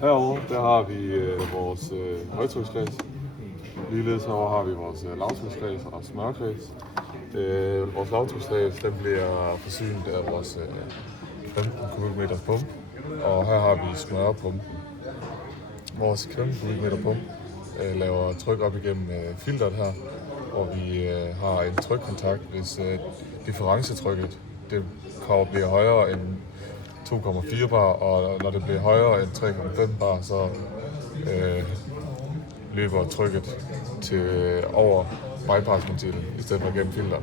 Herovre der har vi vores højtryksgræs. Ligeledes herovre har vi vores lavtryksgræs og smørgræs. Vores lavtryksgræs den bliver forsynet af vores 15 kubikmeter pumpe, og her har vi smørpumpen. Vores 15 kubikmeter pumpe laver tryk op igennem filteret her, og vi har en trykkontakt, hvis differencetrykket det bliver højere end 2,4 bar, og når det bliver højere end 3,5 bar, så løber trykket til over bypassventilen i stedet for gennem filteret.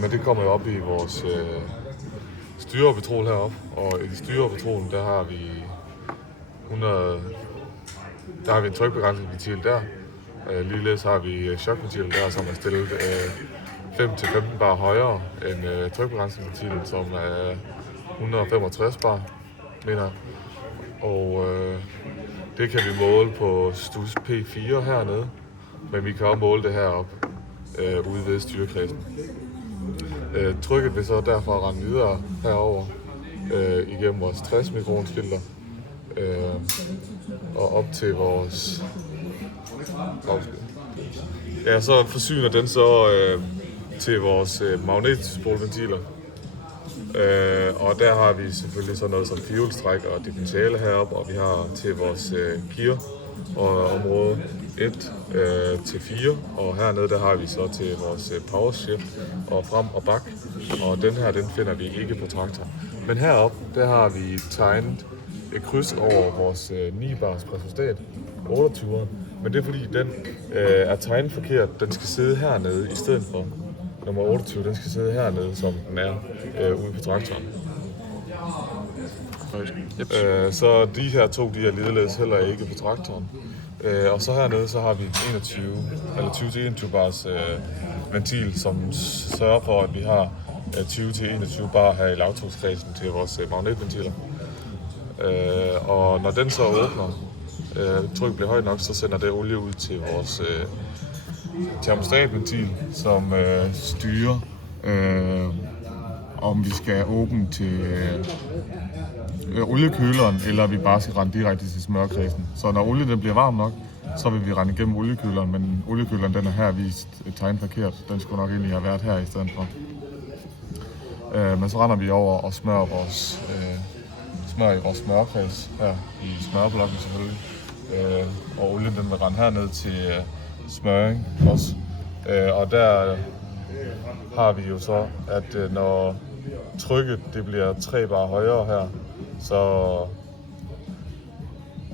Men det kommer jo op i vores styrepetrol heroppe, og i styrepetrolen der har vi 100. Der har vi en trykbegrænsningsventil der. Ligeledes har vi chokventilen der, som er stillet 5-15 bar højere end trykbegrænsningsventilen, som er 165 bar, mener. Og det kan vi måle på stus P4 hernede, men vi kan også måle det heroppe ude ved styrekredsen. Trykket vil så derfor rende videre herover igennem vores 60 mikrons filter og op til vores så forsyner den så til vores magnetspolventiler. Og der har vi selvfølgelig sådan noget som fuelstræk og differentiale heroppe, og vi har til vores gear og område 1 til 4, og hernede der har vi så til vores power shift og frem og bak, og den her den finder vi ikke på traktor. Men heroppe der har vi tegnet et kryds over vores 9 bars presostat 28'eren, men det er fordi den er tegnet forkert. Den skal sidde hernede i stedet for nummer 28, den skal sidde hernede, som den er ude på traktoren. Så de her to, de er ligeledes heller ikke på traktoren. Og så hernede, så har vi 20-21 bars ventil, som sørger for, at vi har 20-21 bar her i lavtrykskredsen til vores magnetventiler. Og når den så åbner, trykket bliver højt nok, så sender det olie ud til vores termostatventil, som styrer, om vi skal åbne til oliekøleren, eller vi bare skal rende direkte til smørkredsen. Så når olien bliver varm nok, så vil vi rende igennem oliekøleren, men oliekøleren den er her vist et tegn forkert. Den skulle nok egentlig have været her i stedet for. Men så render vi over og smører i vores smørkreds her i smørblokken selvfølgelig. Og olien den vil rende herned til smøring også. Og der har vi jo så, at når trykket det bliver 3 bar højere her, så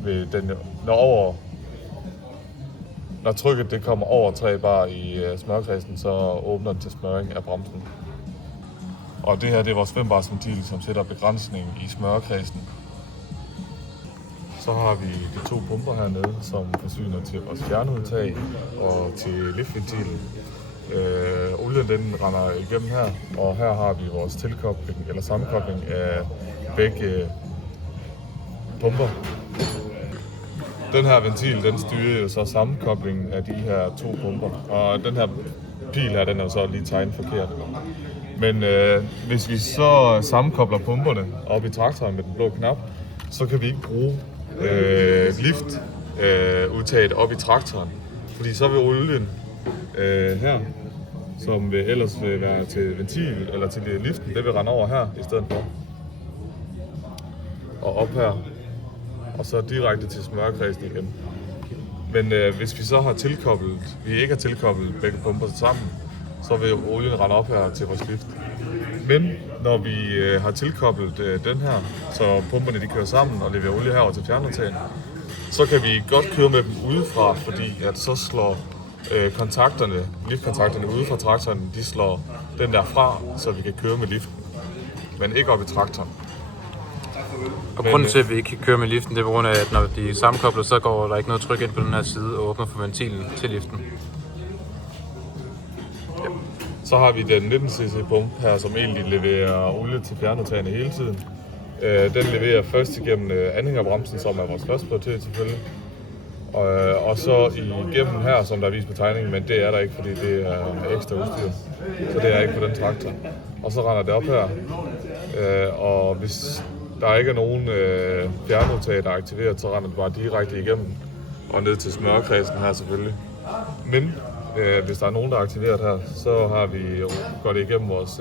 vil den når trykket det kommer over 3 bar i smørkredsen, så åbner den til smøring af bremsen. Og det her det er vores 5 bars ventil, som sætter begrænsning i smørkredsen. Så har vi de 2 pumper hernede, som forsyner til vores fjernudtag og til liftventilen. Olien den render igennem her, og her har vi vores tilkobling eller sammenkobling af begge pumper. Den her ventil den styrer jo så sammenkoblingen af de her 2 pumper, og den her pil her den er jo så lige tegnet forkert. Men hvis vi så sammenkobler pumperne op i traktoren med den blå knap, så kan vi ikke bruge liftudtaget op i traktoren, fordi så vil olien her, som ellers vil være til ventil eller til liften, det vil rende over her i stedet for. Og op her, og så direkte til smørkredsen igen. Men hvis vi så har ikke har tilkoblet begge pumper sammen, så vil olien rende op her til vores lift. Men når vi har tilkoblet den her, så pumperne de kører sammen og leverer olie herover til fjernudtagen, så kan vi godt køre med dem udefra, fordi at så slår liftkontakterne ude fra traktoren, de slår den der fra, så vi kan køre med liften, men ikke op i traktoren. Og grunden til, at vi ikke kan køre med liften, det er på grund af, at når de er sammenkoblet, så går der ikke noget tryk ind på den her side og åbner for ventilen til liften. Ja. Så har vi den 19 cc pumpe her, som egentlig leverer olie til fjernudtagene hele tiden. Den leverer først igennem anhængerbremsen, som er vores første prioritet selvfølgelig. Og så igennem her, som der er vist på tegningen, men det er der ikke, fordi det er ekstra udstyr. Så det er ikke på den traktor. Og så render det op her. Og hvis der ikke er nogen fjernudtag, der er aktiveret, så render det bare direkte igennem og ned til smørkredsen her selvfølgelig. Men hvis der er nogen, der er aktiveret her, så har vi gået igennem vores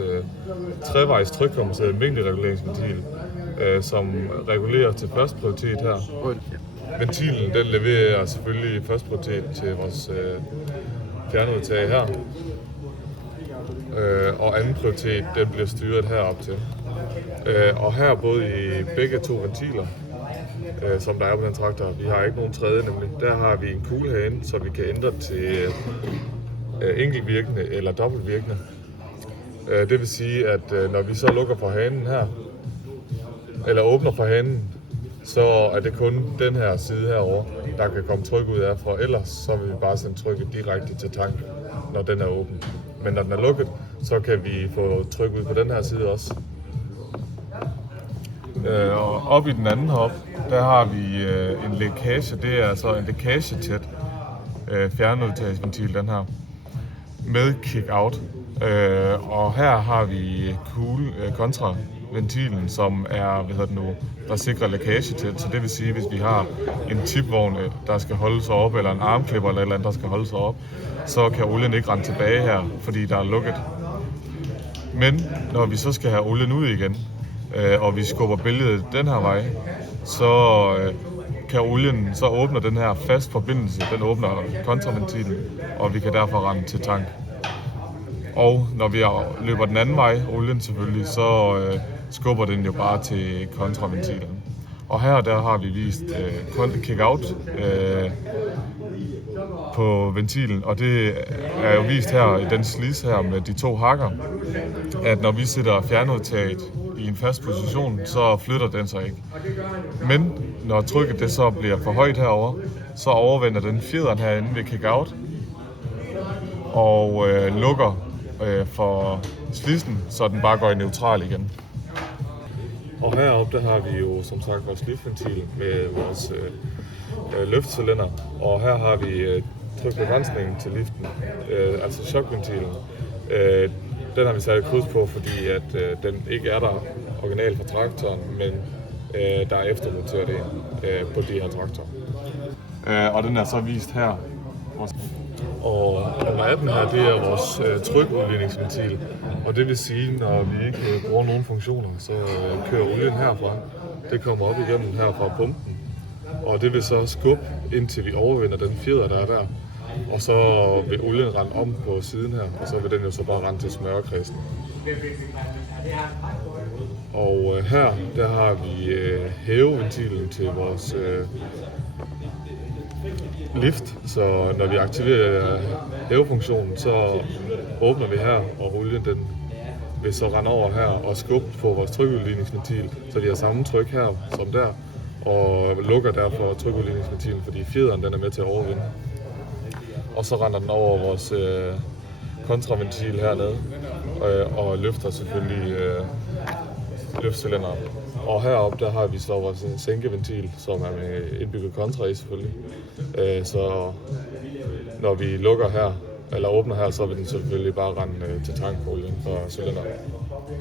trevejs trykkompenserede mængdereguleringsventil, som regulerer til første prioritet her. Ventilen den leverer selvfølgelig første prioritet til vores fjernudtag her. Og anden prioritet, den bliver styret herop til. Og her både i begge to ventiler, som der er på den traktor, vi har ikke nogen tredje nemlig, der har vi en kuglehane, så vi kan ændre til enkeltvirkende eller dobbeltvirkende. Det vil sige, at når vi så lukker for hanen her, eller åbner for hanen, så er det kun den her side herovre, der kan komme tryk ud af, for ellers så vil vi bare sende trykket direkte til tank, når den er åben. Men når den er lukket, så kan vi få tryk ud på den her side også. Og op i den anden hop, der har vi en lækage. Det er altså en lækagetæt fjernudtagsventil, den her, med kick-out. Og her har vi kontraventilen, som er, der sikrer lækagetæt. Så det vil sige, hvis vi har en tipvogn, der skal holde sig op, eller en armklipper eller et eller andet, der skal holde sig op, så kan olien ikke rende tilbage her, fordi der er lukket. Men når vi så skal have olien ud igen, og vi skubber billedet den her vej, så kan olien, så åbner den her fast forbindelse, den åbner kontraventilen, og vi kan derfor rende til tank. Og når vi løber den anden vej, olien selvfølgelig, så skubber den jo bare til kontraventilen. Og her der har vi vist kick-out på ventilen, og det er jo vist her i den slids her med de to hakker, at når vi sætter fjernudtaget i en fast position, så flytter den sig ikke. Men når trykket det så bliver for højt herover, så overvender den fjederen herinde ved kick-out og lukker for slidsen, så den bare går i neutral igen. Og heroppe der har vi jo som sagt vores liftventil med vores løftcylinder, og her har vi trykbegrænsningen til liften, altså chokventilen. Den har vi sat et kryds på, fordi at den ikke er der originalt fra traktoren, men der er eftermonteret en på de her traktorer. Og den er så vist her. Og nummer 18 her, det er vores trykudligningsventil. Og det vil sige, når vi ikke bruger nogen funktioner, så kører olien herfra. Det kommer op igennem her fra pumpen. Og det vil så skubbe, indtil vi overvinder den fjeder, der er der. Og så vil olien rende om på siden her, og så vil den jo så bare rende til smørkredsen. Og her, der har vi hæveventilen til vores lift, så når vi aktiverer hævefunktionen, så åbner vi her, og olien den vil så rende over her og skubbe på vores trykudligningsventil, så vi har samme tryk her som der, og lukker derfor trykudligningsventilen, fordi fjederen den er med til at overvinde. Og så render den over vores kontraventil hernede, og løfter selvfølgelig løftcylinderen. Og heroppe der har vi så vores sænkeventil, som er med indbygget kontra i selvfølgelig. Så når vi lukker her, eller åbner her, så vil den selvfølgelig bare rende til tankolien fra cylinderen.